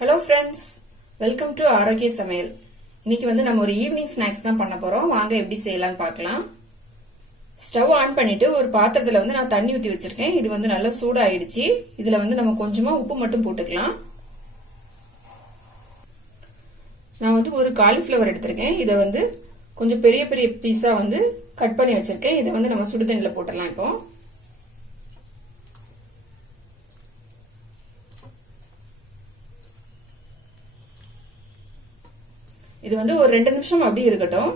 Hello friends, welcome to ஆரோக்கிய சமையல். இன்னைக்கு நம்ம ஒரு ஈவினிங் ஸ்நாக்ஸ் தான் பண்ண போறோம். வாங்க எப்படி செய்யலாம்னு பார்க்கலாம். ஸ்டவ் ஆன் பண்ணிட்டு ஒரு பாத்திரத்துல நான் தண்ணி ஊத்தி வச்சிருக்கேன். இது நல்லா சூடாயிடுச்சு. இதுல நம்ம கொஞ்சமா உப்பு மட்டும் போட்டுக்கலாம். நான் ஒரு காலிஃபிளவர் எடுத்திருக்கேன். இதை கொஞ்சம் பெரிய பெரிய பீஸா கட் பண்ணி வச்சிருக்கேன். இதை நம்ம சுடுதண்ணில போட்டுடலாம். இப்போ இது ஒரு 2 நிமிஷம் அப்படி இருக்கட்டும்.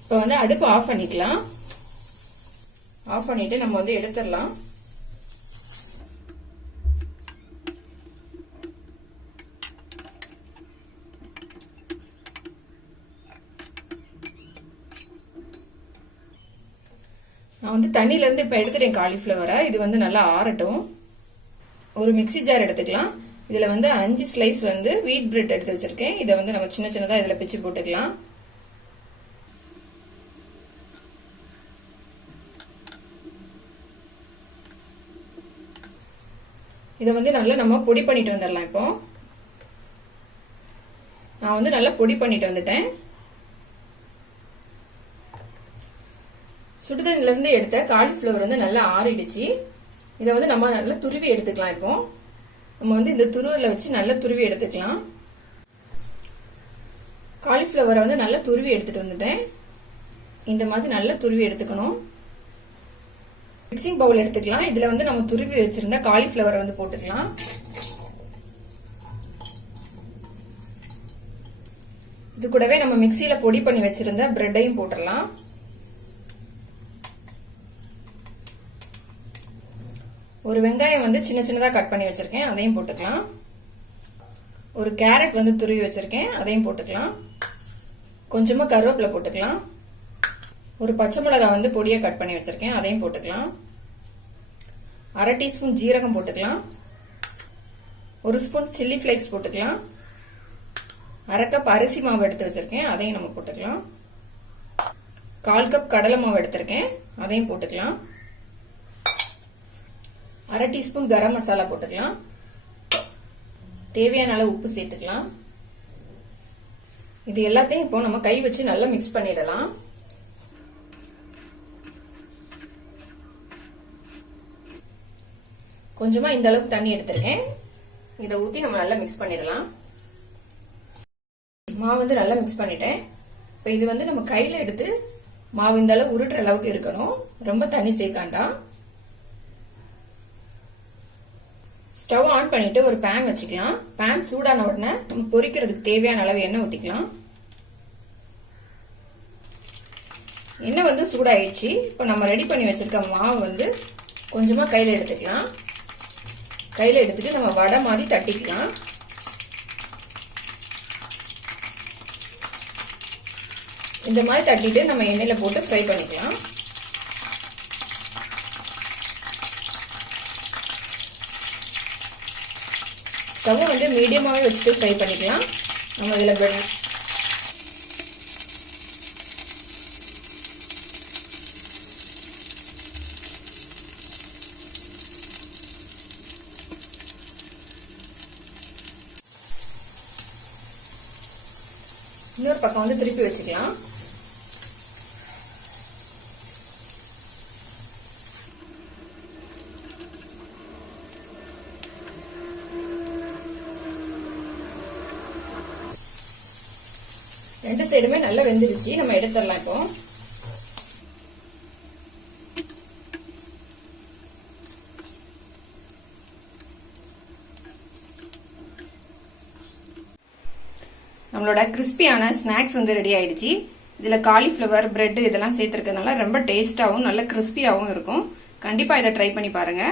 இப்ப அடுப்பு ஆஃப் பண்ணிக்கலாம். ஆஃப் பண்ணிட்டு நம்ம எடுத்துடலாம். நான் தண்ணில இருந்து இப்ப எடுத்துட்டேன் காலிஃபிளவரை. இது நல்லா ஆறட்டும். ஒரு மிக்ஸி ஜார் எடுத்துக்கலாம். இதுல 5 ஸ்லைஸ் வீட் பிரெட் எடுத்து வச்சிருக்கேன். இதை நம்ம சின்ன சின்னதா இதுல பிச்சு போட்டுக்கலாம். இதை நல்லா நம்ம பொடி பண்ணிட்டு வந்துடலாம். இப்போ நான் நல்லா பொடி பண்ணிட்டு வந்துட்டேன். சுடுதண்ணில இருந்து எடுத்த காலிஃபிளவர் நல்லா ஆறிடுச்சு. இதை நம்ம நல்லா துருவி எடுத்துக்கலாம். இப்போ நம்ம இந்த துருவல வச்சு நல்லா துருவி எடுத்துக்கலாம். காலிஃபிளவரை நல்லா துருவி எடுத்துட்டு வந்துட்டேன். இந்த மாதிரி நல்லா துருவி எடுத்துக்கணும். மிக்சிங் பவுல் எடுத்துக்கலாம். இதுல நம்ம துருவி வச்சிருந்த காலிஃபிளவரை போட்டுக்கலாம். இது கூடவே நம்ம மிக்சியில பொடி பண்ணி வச்சிருந்த பிரெட்டையும் போட்டுடலாம். ஒரு வெங்காயம் சின்ன சின்னதா கட் பண்ணி வச்சிருக்கேன். அதையும் போட்டுக்கலாம். ஒரு கேரட் துருவி வச்சிருக்கேன். அதையும் போட்டுக்கலாம். கொஞ்சமா கருவேப்பிலை போட்டுக்கலாம். ஒரு பச்சை மிளகாய் பொடியா கட் பண்ணி வச்சிருக்கேன். அதையும் போட்டுக்கலாம். 1/2 டீஸ்பூன் ஜீரகம் போட்டுக்கலாம். 1 ஸ்பூன் சில்லி பிளேக்ஸ் போட்டுக்கலாம். 1/2 கப் அரிசி மாவு எடுத்து வச்சிருக்கேன். அதையும் நம்ம போட்டுக்கலாம். 1/4 கப் கடலை மாவு எடுத்திருக்கேன். அதையும் போட்டுக்கலாம். 1/2 டீஸ்பூன் கரம் மசாலா போட்டுக்கலாம். தேவையான அளவு உப்பு சேர்த்துக்கலாம். இது எல்லாத்தையும் இப்போ நம்ம கை வச்சு நல்லா மிக்ஸ் பண்ணிடலாம். கொஞ்சமா இந்த அளவுக்கு தண்ணி எடுத்திருக்கேன். இதை ஊத்தி நம்ம நல்லா மிக்ஸ் பண்ணிடலாம். மாவு நல்லா மிக்ஸ் பண்ணிட்டேன். இப்ப இது நம்ம கையில எடுத்து மாவு இந்த அளவு உருட்டுற அளவுக்கு இருக்கணும். ரொம்ப தண்ணி சேர்க்காண்டாம். ஸ்டவ் ஆன் பண்ணிட்டு ஒரு பேன் வச்சுக்கலாம். பேன் சூடான உடனே நம்ம பொரிக்கிறதுக்கு தேவையான அளவு எண்ணெய் ஊத்திக்கலாம். எண்ணெய் சூடாயிடுச்சு. இப்ப நம்ம ரெடி பண்ணி வச்சிருக்க மாவு கொஞ்சமா கையில எடுத்துக்கலாம். கையில எடுத்துட்டு நம்ம வடை மாதிரி தட்டிக்கலாம். இந்த மாதிரி தட்டிட்டு நம்ம எண்ணெயில போட்டு ஃப்ரை பண்ணிக்கலாம். ஸ்டவ் மீடியமாவே வச்சுட்டு ஃப்ரை பண்ணிக்கலாம். நம்ம இதுல இன்னொரு பக்கம் திருப்பி வச்சுக்கலாம். ரெண்டு சைடுமே நல்லா வெந்துருச்சு. நம்ம எடுத்துடலாம். இப்போ நம்மளோட கிறிஸ்பியான ஸ்நாக்ஸ் ரெடி ஆயிடுச்சு. இதுல காலிஃபிளவர், பிரெட் இதெல்லாம் சேர்த்திருக்கிறதுனால ரொம்ப டேஸ்டாவும் நல்ல கிறிஸ்பியாவும் இருக்கும். கண்டிப்பா இதை ட்ரை பண்ணி பாருங்க.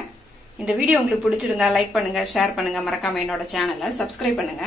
இந்த வீடியோ உங்களுக்கு பிடிச்சிருந்தா லைக் பண்ணுங்க, ஷேர் பண்ணுங்க. மறக்காம என்னோட சேனலை சப்ஸ்கிரைப் பண்ணுங்க.